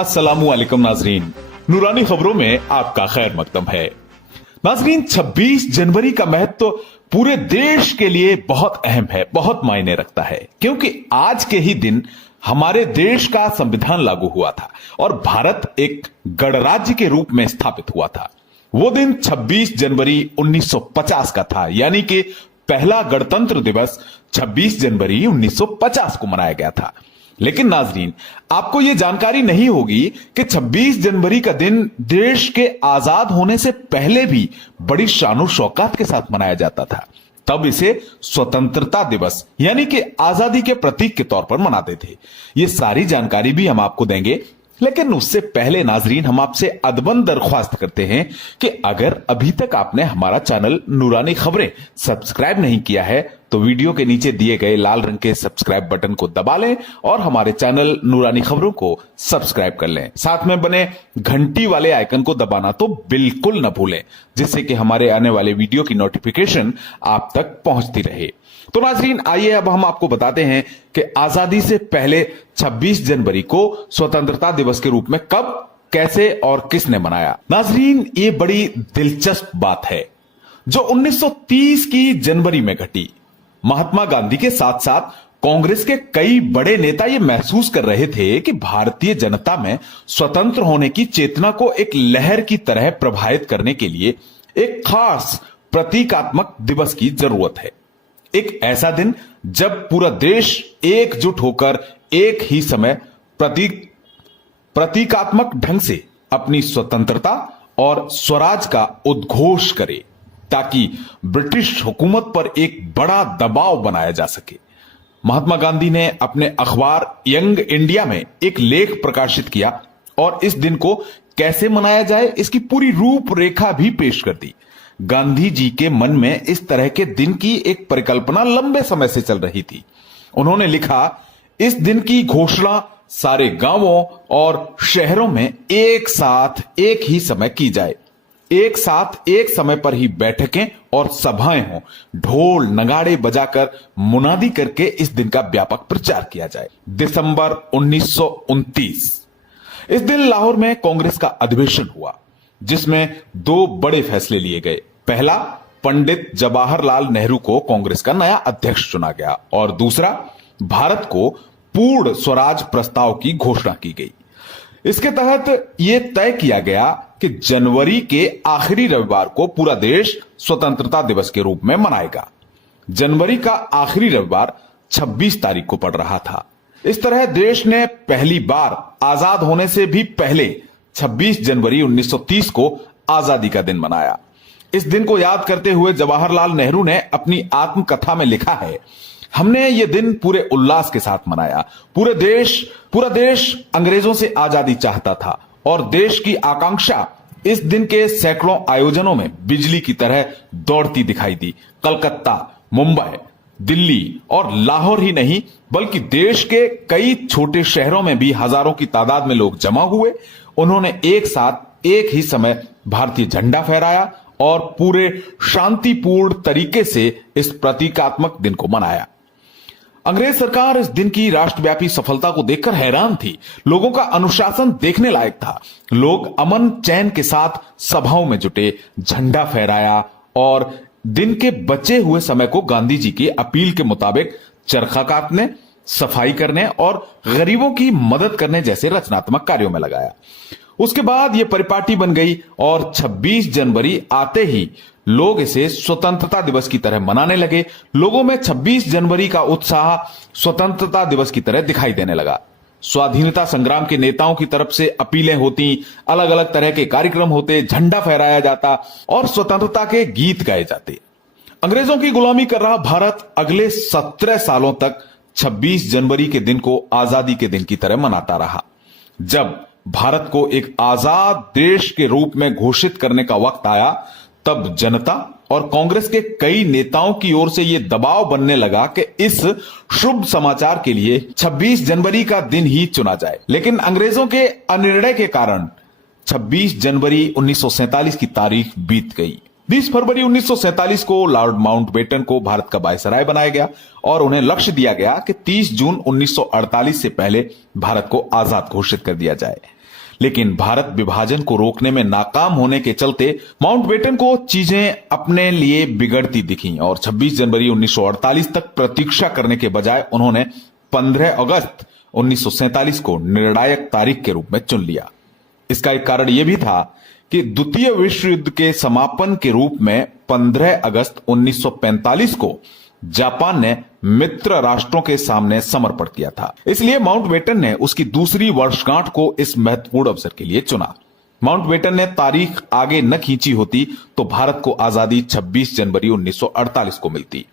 अस्सलामुअलैकुम नाजरीन, नूरानी खबरों में आपका खैर मकदम है। नाजरीन, 26 जनवरी का महत्व पूरे देश के लिए बहुत अहम है, बहुत मायने रखता है, क्योंकि आज के ही दिन हमारे देश का संविधान लागू हुआ था और भारत एक गणराज्य के रूप में स्थापित हुआ था। वो दिन 26 जनवरी 1950 का था, यानी कि पहला गणतंत्र दिवस 26 जनवरी 1950 को मनाया गया था। लेकिन नाजरीन, आपको यह जानकारी नहीं होगी कि 26 जनवरी का दिन देश के आजाद होने से पहले भी बड़ी शान और शौकत के साथ मनाया जाता था। तब इसे स्वतंत्रता दिवस यानी कि आजादी के प्रतीक के तौर पर मनाते थे। यह सारी जानकारी भी हम आपको देंगे, लेकिन उससे पहले नाजरीन, हम आपसे अदबन दरख्वास्त करते हैं कि अगर अभी तक आपने हमारा चैनल नूरानी खबरें सब्सक्राइब नहीं किया है तो वीडियो के नीचे दिए गए लाल रंग के सब्सक्राइब बटन को दबा लें और हमारे चैनल नूरानी खबरों को सब्सक्राइब कर लें। साथ में बने घंटी वाले आइकन को दबाना तो बिल्कुल न भूलें, जिससे कि हमारे आने वाले वीडियो की नोटिफिकेशन आप तक पहुंचती रहे। तो नाजरीन, आइए अब हम आपको बताते हैं कि आजादी से पहले 26 जनवरी को स्वतंत्रता दिवस के रूप में कब, कैसे और किसने मनाया। नाजरीन, ये बड़ी दिलचस्प बात है जो 1930 की जनवरी में घटी। महात्मा गांधी के साथ साथ कांग्रेस के कई बड़े नेता ये महसूस कर रहे थे कि भारतीय जनता में स्वतंत्र होने की चेतना को एक लहर की तरह प्रभावित करने के लिए एक खास प्रतीकात्मक दिवस की जरूरत है। एक ऐसा दिन जब पूरा देश एकजुट होकर एक ही समय प्रतीकात्मक ढंग से अपनी स्वतंत्रता और स्वराज का उद्घोष करे, ताकि ब्रिटिश हुकूमत पर एक बड़ा दबाव बनाया जा सके। महात्मा गांधी ने अपने अखबार यंग इंडिया में एक लेख प्रकाशित किया और इस दिन को कैसे मनाया जाए इसकी पूरी रूपरेखा भी पेश कर दी। गांधी जी के मन में इस तरह के दिन की एक परिकल्पना लंबे समय से चल रही थी। उन्होंने लिखा, इस दिन की घोषणा सारे गांवों और शहरों में एक साथ एक ही समय की जाए। एक साथ एक समय पर ही बैठकें और सभाएं हों, ढोल नगाड़े बजाकर मुनादी करके इस दिन का व्यापक प्रचार किया जाए। दिसंबर 1929 इस दिन लाहौर में कांग्रेस का अधिवेशन हुआ, जिसमें दो बड़े फैसले लिए गए। पहला, पंडित जवाहरलाल नेहरू को कांग्रेस का नया अध्यक्ष चुना गया और दूसरा, भारत को पूर्ण स्वराज प्रस्ताव की घोषणा की गई। इसके तहत यह तय किया गया कि जनवरी के आखिरी रविवार को पूरा देश स्वतंत्रता दिवस के रूप में मनाएगा। जनवरी का आखिरी रविवार 26 तारीख को पड़ रहा था। इस तरह देश ने पहली बार आजाद होने से भी पहले 26 जनवरी 1930 को आजादी का दिन मनाया। इस दिन को याद करते हुए जवाहरलाल नेहरू ने अपनी आत्मकथा में लिखा है, हमने ये दिन पूरे उल्लास के साथ मनाया। पूरा देश अंग्रेजों से आजादी चाहता था और देश की आकांक्षा इस दिन के सैकड़ों आयोजनों में बिजली की तरह दौड़ती दिखाई दी। कलकत्ता, मुंबई, दिल्ली और लाहौर ही नहीं, बल्कि देश के कई छोटे शहरों में भी हजारों की तादाद में लोग जमा हुए। उन्होंने एक साथ एक ही समय भारतीय झंडा फहराया और पूरे शांतिपूर्ण तरीके से इस प्रतीकात्मक दिन को मनाया। अंग्रेज सरकार इस दिन की राष्ट्रव्यापी सफलता को देखकर हैरान थी। लोगों का अनुशासन देखने लायक था। लोग अमन चैन के साथ सभाओं में जुटे, झंडा फहराया और दिन के बचे हुए समय को गांधी जी की अपील के मुताबिक चरखा काटने, सफाई करने और गरीबों की मदद करने जैसे रचनात्मक कार्यों में लगाया। उसके बाद यह परिपाटी बन गई और 26 जनवरी आते ही लोग इसे स्वतंत्रता दिवस की तरह मनाने लगे। लोगों में 26 जनवरी का उत्साह स्वतंत्रता दिवस की तरह दिखाई देने लगा। स्वाधीनता संग्राम के नेताओं की तरफ से अपीलें होती, अलग अलग तरह के कार्यक्रम होते, झंडा फहराया जाता और स्वतंत्रता के गीत गाए जाते। अंग्रेजों की गुलामी कर रहा भारत अगले 17 सालों तक 26 जनवरी के दिन को आजादी के दिन की तरह मनाता रहा। जब भारत को एक आजाद देश के रूप में घोषित करने का वक्त आया, तब जनता और कांग्रेस के कई नेताओं की ओर से यह दबाव बनने लगा कि इस शुभ समाचार के लिए 26 जनवरी का दिन ही चुना जाए। लेकिन अंग्रेजों के अनिर्णय के कारण 26 जनवरी 1947 की तारीख बीत गई। 20 फरवरी 1947 को लॉर्ड माउंटबेटन को भारत का वायसराय बनाया गया और उन्हें लक्ष्य दिया गया कि 30 जून 1948 से पहले भारत को आजाद घोषित कर दिया जाए। लेकिन भारत विभाजन को रोकने में नाकाम होने के चलते माउंटबेटन को चीजें अपने लिए बिगड़ती दिखी और 26 जनवरी 1948 तक प्रतीक्षा करने के बजाय उन्होंने 15 अगस्त 1947 को निर्णायक तारीख के रूप में चुन लिया। इसका एक कारण यह भी था कि द्वितीय विश्व युद्ध के समापन के रूप में 15 अगस्त 1945 को जापान ने मित्र राष्ट्रों के सामने समर्पण किया था। इसलिए माउंटबेटन ने उसकी दूसरी वर्षगांठ को इस महत्वपूर्ण अवसर के लिए चुना। माउंटबेटन ने तारीख आगे न खींची होती तो भारत को आजादी 26 जनवरी 1948 को मिलती।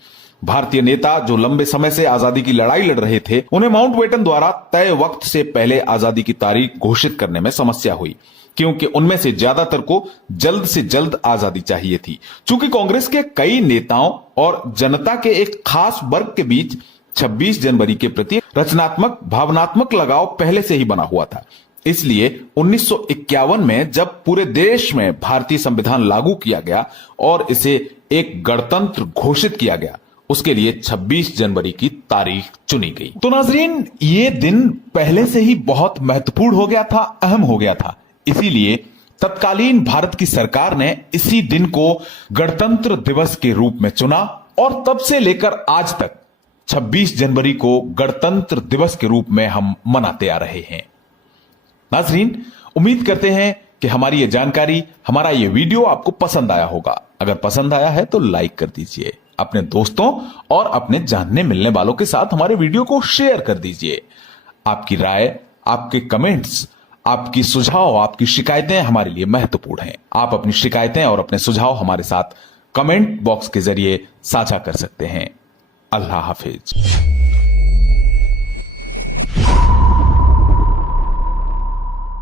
भारतीय नेता जो लंबे समय से आजादी की लड़ाई लड़ रहे थे, उन्हें माउंटबेटन द्वारा तय वक्त से पहले आजादी की तारीख घोषित करने में समस्या हुई, क्योंकि उनमें से ज्यादातर को जल्द से जल्द आजादी चाहिए थी। चूंकि कांग्रेस के कई नेताओं और जनता के एक खास वर्ग के बीच 26 जनवरी के प्रति रचनात्मक भावनात्मक लगाव पहले से ही बना हुआ था, इसलिए 1951 में जब पूरे देश में भारतीय संविधान लागू किया गया और इसे एक गणतंत्र घोषित किया गया, उसके लिए 26 जनवरी की तारीख चुनी गई। तो नाजरीन, ये दिन पहले से ही बहुत महत्वपूर्ण हो गया था, अहम हो गया था। इसीलिए तत्कालीन भारत की सरकार ने इसी दिन को गणतंत्र दिवस के रूप में चुना और तब से लेकर आज तक 26 जनवरी को गणतंत्र दिवस के रूप में हम मनाते आ रहे हैं। नाजरीन, उम्मीद करते हैं कि हमारी ये जानकारी, हमारा ये वीडियो आपको पसंद आया होगा। अगर पसंद आया है तो लाइक कर दीजिए, अपने दोस्तों और अपने जानने मिलने वालों के साथ हमारे वीडियो को शेयर कर दीजिए। आपकी राय, आपके कमेंट्स, आपकी सुझाव, आपकी शिकायतें हमारे लिए महत्वपूर्ण हैं। आप अपनी शिकायतें और अपने सुझाव हमारे साथ कमेंट बॉक्स के जरिए साझा कर सकते हैं। अल्लाह हाफिज।